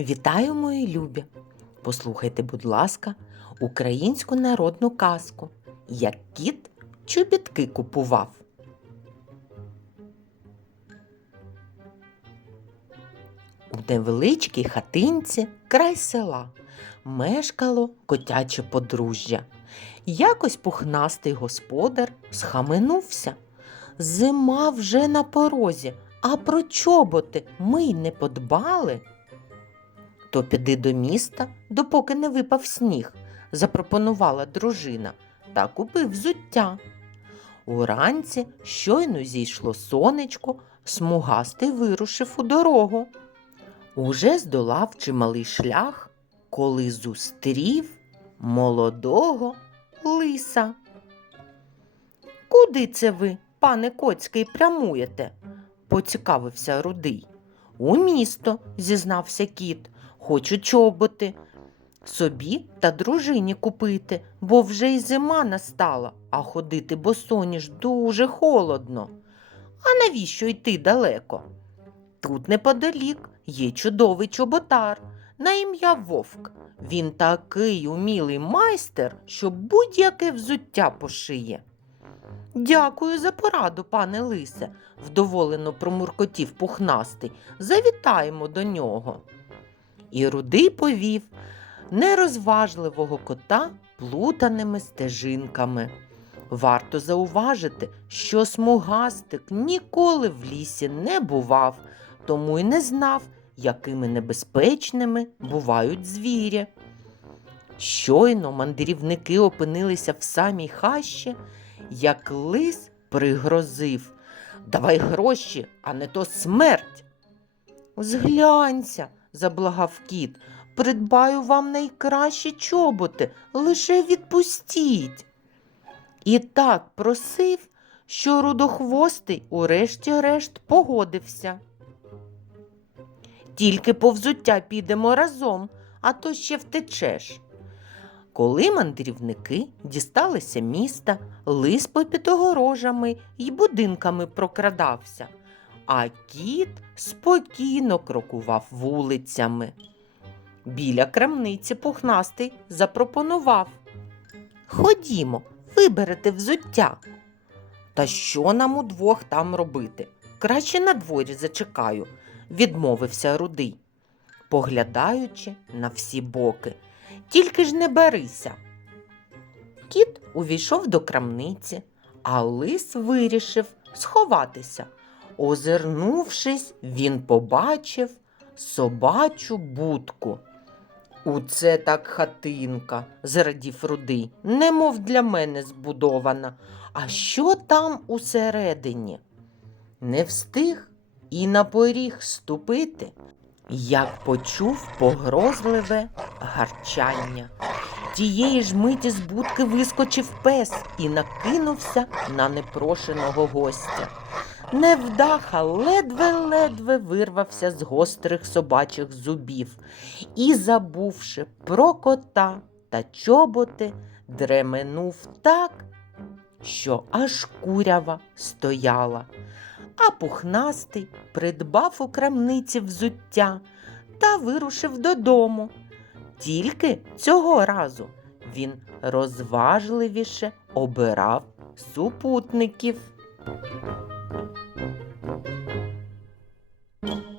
Вітаю, мої любі! Послухайте, будь ласка, українську народну казку, як кіт чобітки купував. У невеличкій хатинці край села мешкало котяче подружжя. Якось пухнастий господар схаменувся. Зима вже на порозі, а про чоботи ми й не подбали. То піди до міста, допоки не випав сніг, запропонувала дружина та купив взуття. Уранці щойно зійшло сонечко, смугастий вирушив у дорогу. Уже здолав чималий шлях, коли зустрів молодого лиса. Куди це ви, пане Коцький, прямуєте? поцікавився рудий. У місто, зізнався кіт, хочу чоботи. Собі та дружині купити, бо вже й зима настала, а ходити босоніж дуже холодно. А навіщо йти далеко? Тут неподалік є чудовий чоботар на ім'я Вовк. Він такий умілий майстер, що будь-яке взуття пошиє. Дякую за пораду, пане лисе, вдоволено промуркотів пухнастий. Завітаємо до нього. І рудий повів нерозважливого кота плутаними стежинками. Варто зауважити, що смугастик ніколи в лісі не бував, тому й не знав, якими небезпечними бувають звірі. Щойно мандрівники опинилися в самій хащі, як лис пригрозив Давай гроші, а не то смерть. Зглянься, заблагав кіт, придбаю вам найкращі чоботи, лише відпустіть. І так просив, що рудохвостий урешті-решт погодився. Тільки по взуття підемо разом, а то ще втечеш. Коли мандрівники дісталися міста, лис попід огорожами й будинками прокрадався, а кіт спокійно крокував вулицями. Біля крамниці пухнастий запропонував Ходімо, виберете взуття. Та що нам удвох там робити? Краще на дворі зачекаю, відмовився рудий, поглядаючи на всі боки. Тільки ж не барися. Кіт увійшов до крамниці, а лис вирішив сховатися. Озирнувшись, він побачив собачу будку. У це так хатинка, зрадів рудий, немов для мене збудована. А що там усередині? Не встиг і на поріг ступити, як почув погрозливе гарчання. Тієї ж миті з будки вискочив пес і накинувся на непрошеного гостя. Невдаха ледве-ледве вирвався з гострих собачих зубів і, забувши про кота та чоботи, дременув так, що аж курява стояла. А пухнастий придбав у крамниці взуття та вирушив додому. Тільки цього разу він розважливіше обирав супутників. thank you